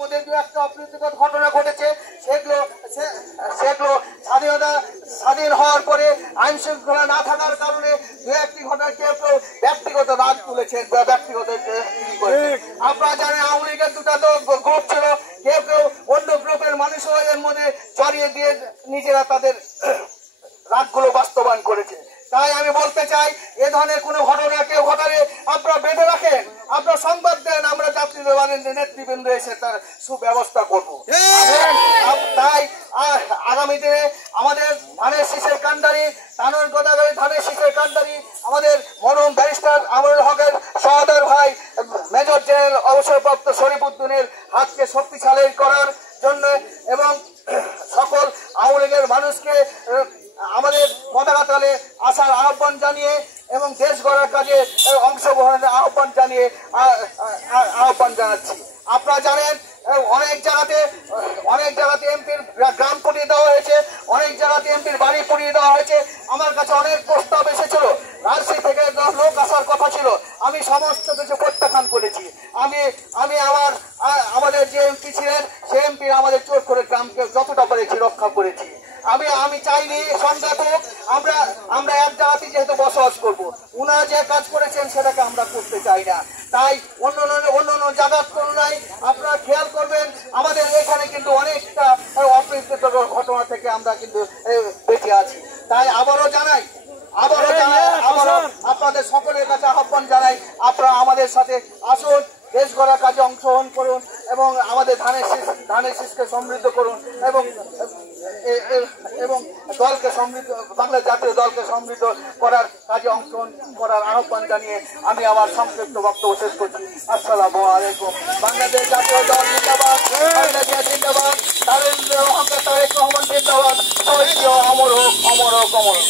মধ্যে দু একটা অপ্রীতিকর ঘটনা ঘটেছে। সেগুলো স্বাধীন হওয়ার পরে আইন শৃঙ্খলা না থাকার কারণে দু একটি ঘটনা কেউ কেউ ব্যক্তিগত রাগ তুলেছেন বা ব্যক্তিগত আপনারা জানেন আওয়ামী লীগের দুটা গ্রুপ ছিল, কেউ কেউ অন্য গ্রুপের মানুষও এর মধ্যে জড়িয়ে দিয়ে নিজেরা তাদের রাগগুলো বাস্তবায়ন করেছে। তাই আমি বলতে চাই, এ ধরনের কোনো ঘটনা কেউ ঘটালে আপনারা বেঁধে রাখেন, আপনারা সংবাদ দেন, আমরা যাত্রী নেতৃবৃন্দ এসে তার সুব্যবস্থা করবো। তাই আগামী দিনে আমাদের ধানের শীষের কান্ডারি তানোর গোদাগাড়ি ধানের শীষের কান্ডারি আমাদের মরহুম ব্যারিস্টার আমরুল হকের সহোদর ভাই মেজর জেনারেল অবসরপ্রাপ্ত শরীফউদ্দিনের হাতকে শক্তিশালী করার জন্য এবং সকল আওয়ামী লীগের মানুষকে আমাদের পতাকা তলে আসার আহ্বান জানিয়ে এবং দেশ গড়ার কাজে অংশগ্রহণের আহ্বান জানাচ্ছি। আপনারা জানেন অনেক জায়গাতে এমপির গ্রাম পুড়িয়ে দেওয়া হয়েছে, অনেক জায়গাতে এমপির বাড়ি পুড়িয়ে দেওয়া হয়েছে। আমার কাছে অনেক প্রস্তাব এসেছিল, রাজশাহী থেকে লোক আসার কথা ছিল, আমি সমস্ত কিছু প্রত্যাখ্যান করেছি। আমি আমাদের যে এমপি ছিলেন সেই এমপি আমাদের চোর করে গ্রামকে যতটা পেরেছি রক্ষা করেছি। আমি চাইনি সংঘাত হোক, আমরা এক জায়গাতে যেহেতু বসবাস করবো, উনারা যে কাজ করেছেন সেটাকে আমরা করতে চাই না। তাই অন্য জায়গার তুলনায় আপনারা খেয়াল করবেন, আমাদের এখানে কিন্তু অনেকটা অপ্রীতিকর ঘটনা থেকে আমরা কিন্তু বেঁচে আছি। তাই আবারও আপনাদের সকলের কাছে আহ্বান জানাই, আপনারা আমাদের সাথে আসুন, দেশ গড়ার কাজে অংশগ্রহণ করুন এবং আমাদের ধানের শীষকে সমৃদ্ধ করুন এবং দলকে সমৃদ্ধ, বাংলা জাতীয় দলকে সমৃদ্ধ করার কাজে অংশগ্রহণ করার আহ্বান জানিয়ে আমি আমার সংক্ষিপ্ত বক্তব্য শেষ করছি। আসসালামু আলাইকুম। বাংলাদেশ জাতীয় দল জিন্দাবাদ, জিন্দাবাদ, তারেক রহমান জিন্দাবাদ, অমর হোক, অমর হোক, অমর হোক।